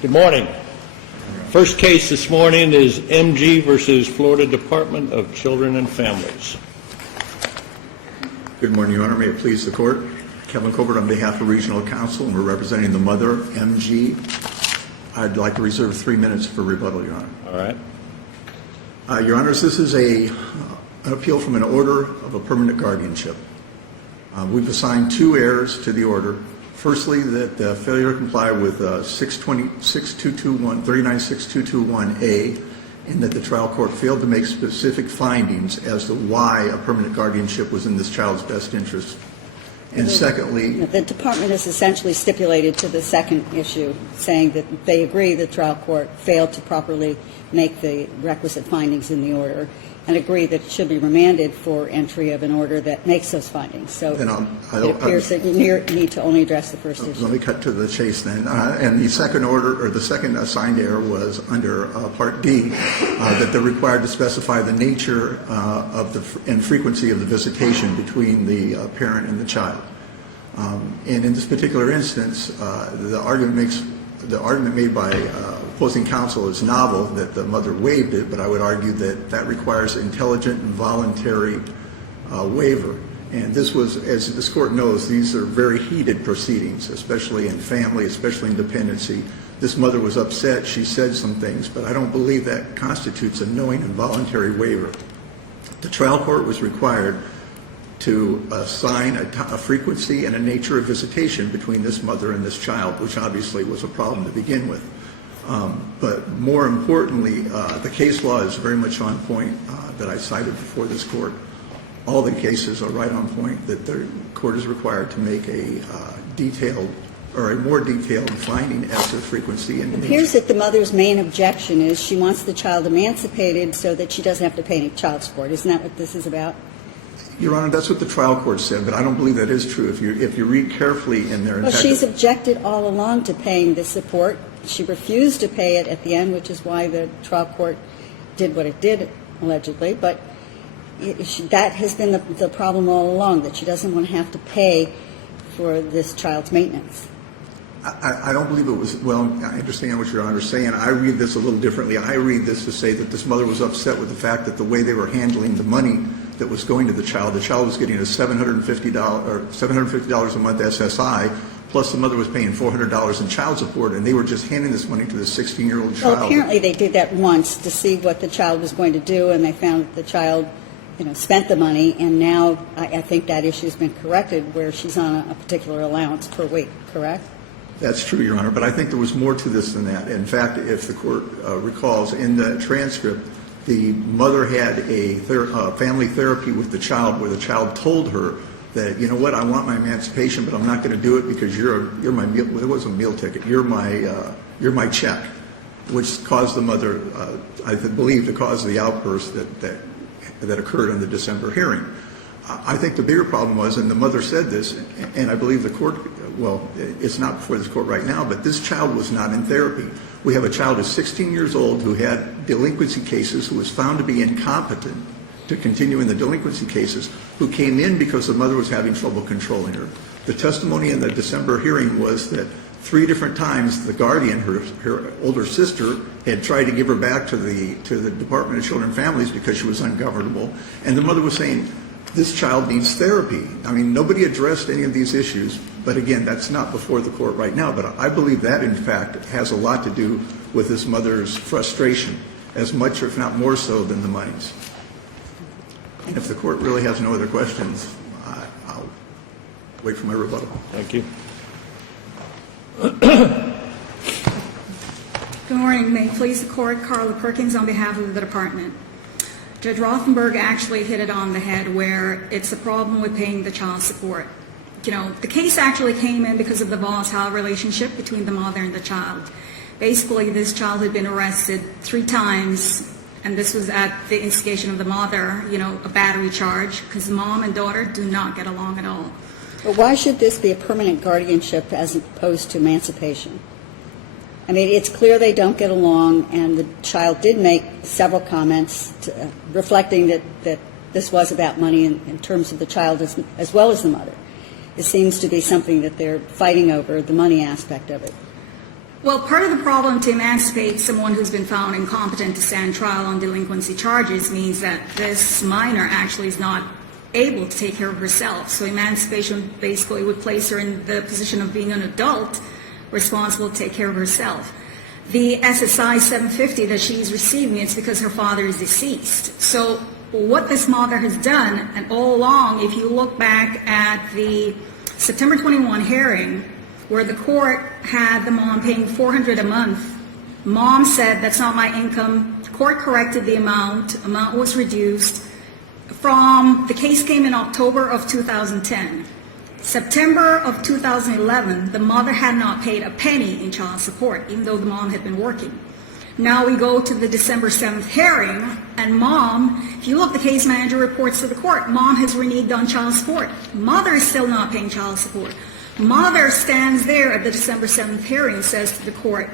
Good morning. First case this morning is MG versus Florida Department of Children and Families. Good morning, Your Honor. May it please the Court. Kevin Colbert on behalf of Regional Counsel, and we're representing the mother, MG. I'd like to reserve 3 minutes for rebuttal, Your Honor. All right. Your Honors, this is an appeal from an order of a permanent guardianship. We've assigned 2 errors to the order. Firstly, that the failure to comply with 396221A, in that the trial court failed to make specific findings as to why a permanent guardianship was in this child's best interest. And secondly, the department has essentially stipulated to the second issue, saying that they agree the trial court failed to properly make the requisite findings in the order, and agree that it should be remanded for entry of an order that makes those findings. So it appears that you need to only address the first issue. Let me cut to the chase then. And the second order, or the second assigned error, was under Part D, that they're required to specify the nature and frequency of the visitation between the parent and the child. And in this particular instance, the argument made by opposing counsel is novel, that the mother waived it, but I would argue that that requires intelligent and voluntary waiver. And this was, as this Court knows, these are very heated proceedings, especially in family, especially in dependency. This mother was upset. She said some things, but I don't believe that constitutes a knowing and voluntary waiver. The trial court was required to assign a frequency and a nature of visitation between this mother and this child, which obviously was a problem to begin with. But more importantly, the case law is very much on point that I cited before this Court. All the cases are right on point, that the Court is required to make a detailed or a more detailed finding as to frequency and nature. It appears that the mother's main objection is she wants the child emancipated so that she doesn't have to pay any child support. Isn't that what this is about? Your Honor, that's what the trial court said, but I don't believe that is true. If you read carefully in there. Well, she's objected all along to paying the support. She refused to pay it at the end, which is why the trial court did what it did, allegedly. But that has been the problem all along, that she doesn't want to have to pay for this child's maintenance. I don't believe it was, well, I understand what Your Honor is saying. I read this a little differently. I read this to say that this mother was upset with the fact that the way they were handling the money that was going to the child was getting a $750 a month SSI, plus the mother was paying $400 in child support, and they were just handing this money to the 16-year-old child. Well, apparently they did that once to see what the child was going to do, and they found that the child, spent the money, and now I think that issue has been corrected where she's on a particular allowance per week, correct? That's true, Your Honor, but I think there was more to this than that. In fact, if the Court recalls, in the transcript, the mother had a family therapy with the child where the child told her that, you know what, I want my emancipation, but I'm not going to do it because you're my meal. It wasn't a meal ticket. You're my check, which caused the mother, I believe, to cause the outburst that occurred in the December hearing. I think the bigger problem was, and the mother said this, and I believe the Court, well, it's not before this Court right now, but this child was not in therapy. We have a child who's 16 years old who had delinquency cases, who was found to be incompetent to continue in the delinquency cases, who came in because the mother was having trouble controlling her. The testimony in the December hearing was that 3 different times the guardian, her older sister, had tried to give her back to the Department of Children and Families because she was ungovernable, and the mother was saying, this child needs therapy. I mean, nobody addressed any of these issues, but again, that's not before the Court right now. But I believe that, in fact, has a lot to do with this mother's frustration, as much, or if not more so, than the monies. And if the Court really has no other questions, I'll wait for my rebuttal. Thank you. Good morning. May it please the Court, Karla Perkins on behalf of the Department. Judge Rothenberg actually hit it on the head where it's a problem with paying the child support. The case actually came in because of the volatile relationship between the mother and the child. Basically, this child had been arrested 3 times, and this was at the instigation of the mother, a battery charge, because mom and daughter do not get along at all. But why should this be a permanent guardianship as opposed to emancipation? I mean, it's clear they don't get along, and the child did make several comments reflecting that this was about money in terms of the child as well as the mother. It seems to be something that they're fighting over, the money aspect of it. Well, part of the problem to emancipate someone who's been found incompetent to stand trial on delinquency charges means that this minor actually is not able to take care of herself. So emancipation basically would place her in the position of being an adult responsible to take care of herself. The SSI 750 that she's receiving, it's because her father is deceased. So what this mother has done, and all along, if you look back at the September 21 hearing, where the court had the mom paying $400 a month, mom said, that's not my income. The court corrected the amount was reduced. The case came in October of 2010. September of 2011, the mother had not paid a penny in child support, even though the mom had been working. Now we go to the December 7th hearing, and mom, if you look, the case manager reports to the court, mom has reneged on child support. Mother is still not paying child support. Mother stands there at the December 7th hearing and says to the court,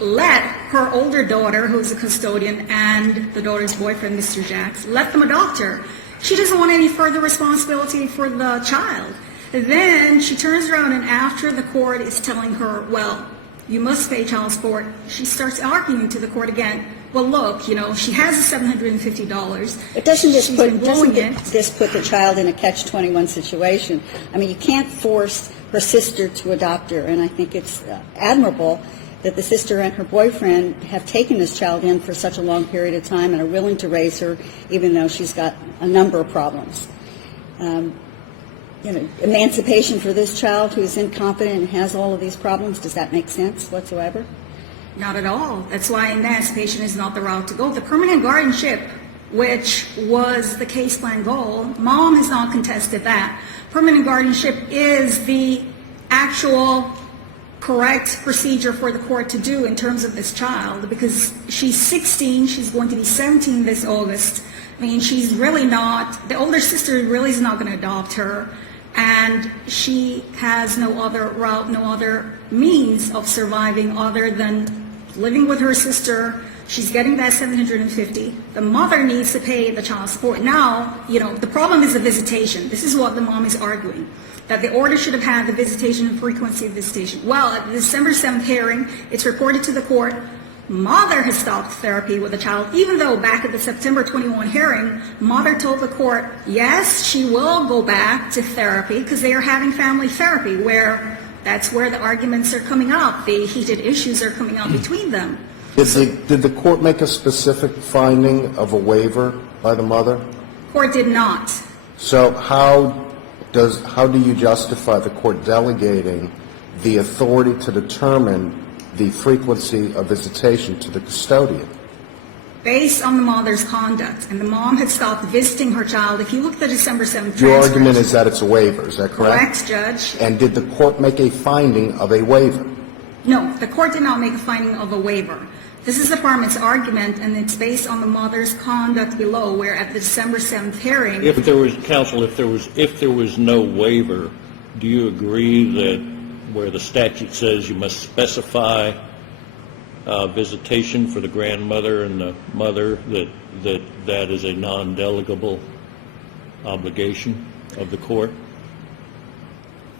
let her older daughter, who's a custodian, and the daughter's boyfriend, Mr. Jacks, let them adopt her. She doesn't want any further responsibility for the child. Then she turns around, and after the court is telling her, well, you must pay child support, she starts arguing to the court again. Well, look, she has the $750. It doesn't it. this put the child in a catch-21 situation? I mean, you can't force her sister to adopt her, and I think it's admirable that the sister and her boyfriend have taken this child in for such a long period of time and are willing to raise her, even though she's got a number of problems. Emancipation for this child who is incompetent and has all of these problems, does that make sense whatsoever? Not at all. That's why emancipation is not the route to go. The permanent guardianship, which was the case plan goal, mom has not contested that. Permanent guardianship is the actual correct procedure for the court to do in terms of this child, because she's 16, she's going to be 17 this August. I mean, she's really not, the older sister really is not going to adopt her, and she has no other route, no other means of surviving other than living with her sister. She's getting that $750. The mother needs to pay the child support. Now, the problem is the visitation. This is what the mom is arguing, that the order should have had the visitation and frequency of visitation. Well, at the December 7th hearing, it's reported to the court, mother has stopped therapy with the child, even though back at the September 21 hearing, mother told the court, yes, she will go back to therapy because they are having family therapy, where that's where the arguments are coming up. The heated issues are coming up between them. Did the court make a specific finding of a waiver by the mother? Court did not. So how do you justify the court delegating the authority to determine the frequency of visitation to the custodian? Based on the mother's conduct, and the mom had stopped visiting her child. If you look at the December 7th Your transcript, argument is that it's a waiver, is that correct? Correct, Judge. And did the court make a finding of a waiver? No, the court did not make a finding of a waiver. This is the department's argument, and it's based on the mother's conduct below, where at the December 7th hearing... If there was no waiver, do you agree that where the statute says you must specify visitation for the grandmother and the mother, that is a non-delegable obligation of the court?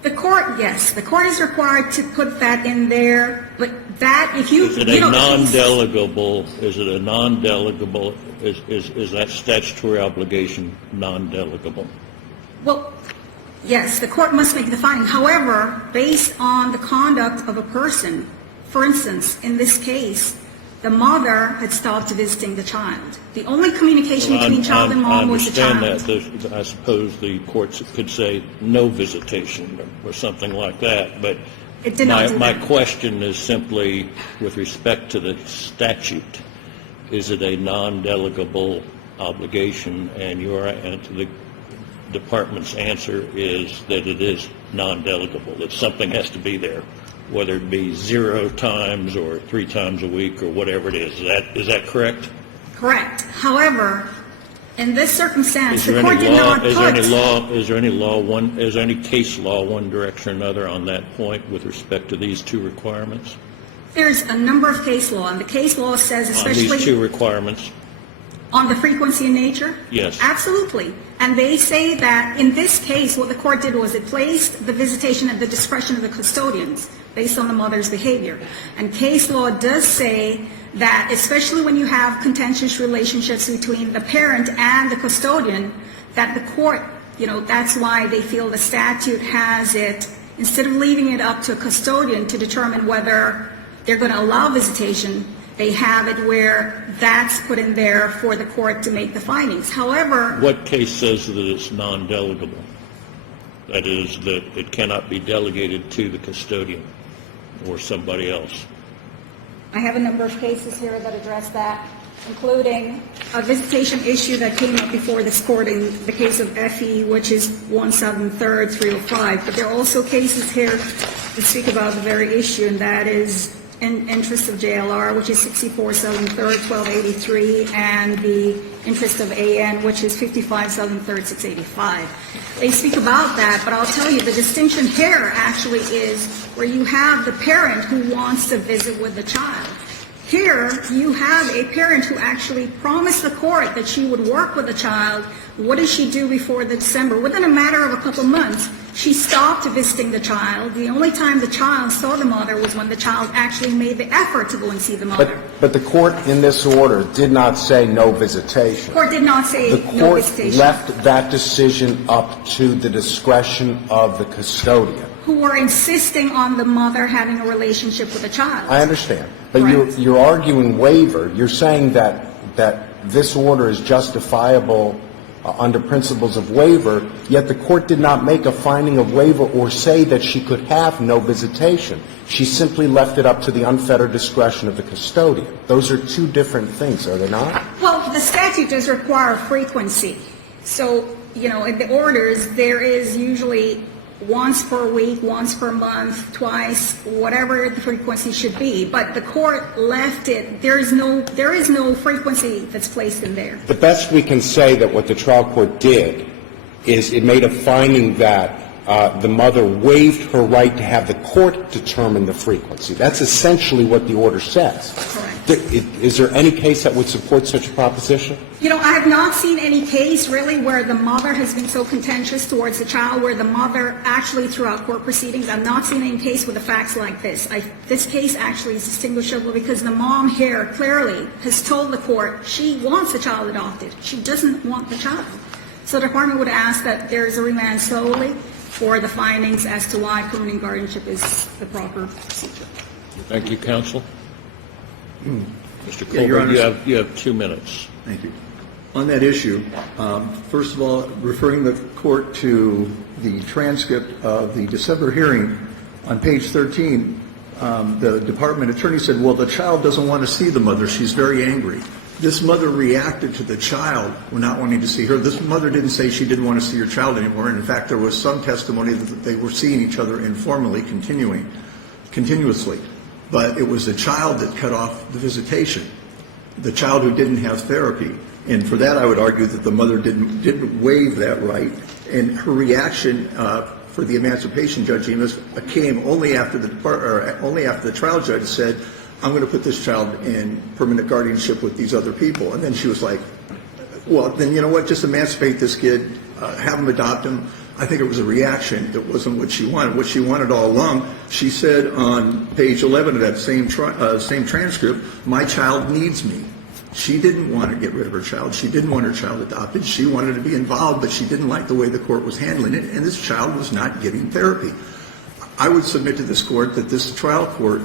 The court, yes. The court is required to put that in there, but that, if you... Is it a non-delegable, is that statutory obligation non-delegable? Well, yes, the court must make the finding. However, based on the conduct of a person, for instance, in this case, the mother had stopped visiting the child. The only communication between child and mom was the child. I understand that. I suppose the courts could say no visitation or something like that, but it did not do my that. question is simply with respect to the statute. Is it a non-delegable obligation? And the department's answer is that it is non-delegable, that something has to be there, whether it be 0 times or 3 times a week or whatever it is. Is that correct? Correct. However, in this circumstance, the court did not put... Is there any case law, one direction or another, on that point with respect to these 2 requirements? There's a number of case law, and the case law says especially... On these 2 requirements? On the frequency and nature? Yes. Absolutely. And they say that in this case, what the court did was it placed the visitation at the discretion of the custodians based on the mother's behavior. And case law does say that, especially when you have contentious relationships between the parent and the custodian, that the court, that's why they feel the statute has it, instead of leaving it up to a custodian to determine whether they're going to allow visitation, they have it where that's put in there for the court to make the findings. However, What case says that it's non-delegable? That is, that it cannot be delegated to the custodian or somebody else? I have a number of cases here that address that, including a visitation issue that came up before this court in the case of FE, which is 173rd 305. But there are also cases here that speak about the very issue, and that is in interest of JLR, which is 64-7-3rd 1283, and the interest of AN, which is 55-7-3rd 685. They speak about that, but I'll tell you the distinction here actually is where you have the parent who wants to visit with the child. Here, you have a parent who actually promised the court that she would work with the child. What does she do before the December? Within a matter of a couple months, she stopped visiting the child. The only time the child saw the mother was when the child actually made the effort to go and see the mother. But the court in this order did not say no visitation. The court did not say The no court visitation. left that decision up to the discretion of the custodian. Who were insisting on the mother having a relationship with the child. I understand. But Correct. you're arguing waiver. You're saying that this order is justifiable under principles of waiver, yet the court did not make a finding of waiver or say that she could have no visitation. She simply left it up to the unfettered discretion of the custodian. Those are two different things, are they not? Well, the statute does require frequency. So, in the orders, there is usually once per week, once per month, twice, whatever the frequency should be. But the court left it, there is no frequency that's placed in there. The best we can say that what the trial court did is it made a finding that the mother waived her right to have the court determine the frequency. That's essentially what the order says. Correct. Is there any case that would support such a proposition? I have not seen any case really where the mother has been so contentious towards the child, where the mother actually throughout court proceedings, I've not seen any case with the facts like this. This case actually is distinguishable because the mom here clearly has told the court she wants the child adopted. She doesn't want the child. So the department would ask that there is a remand solely for the findings as to why permanent guardianship is the proper procedure. Thank you, counsel. Mr. Yeah, Your Colbert, Honor. you have 2 minutes. Thank you. On that issue, first of all, referring the court to the transcript of the December hearing, on page 13, the department attorney said, well, the child doesn't want to see the mother. She's very angry. This mother reacted to the child not wanting to see her. This mother didn't say she didn't want to see her child anymore. And in fact, there was some testimony that they were seeing each other informally, continuously. But it was the child that cut off the visitation, the child who didn't have therapy. And for that, I would argue that the mother didn't waive that right. And her reaction for the emancipation judge, Emas, came only after the trial judge said, I'm going to put this child in permanent guardianship with these other people. And then she was like, well, then you know what, just emancipate this kid, have him adopt him. I think it was a reaction. It wasn't what she wanted. What she wanted all along, she said on page 11 of that same transcript, my child needs me. She didn't want to get rid of her child. She didn't want her child adopted. She wanted to be involved, but she didn't like the way the court was handling it, and this child was not getting therapy. I would submit to this court that this trial court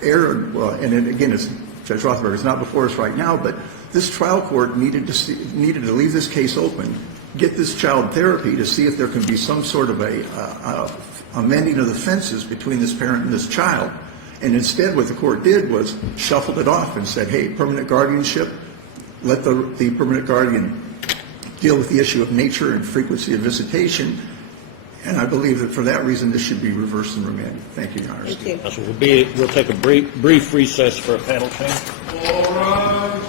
erred, and again, Judge Rothenberg is not before us right now, but this trial court needed to leave this case open, get this child therapy to see if there can be some sort of a mending of the fences between this parent and this child. And instead, what the court did was shuffled it off and said, hey, permanent guardianship, let the permanent guardian deal with the issue of nature and frequency of visitation. And I believe that for that reason, this should be reversed and remanded. Thank you, Your Honor. Thank you. We'll take a brief recess for a panel change. All rise.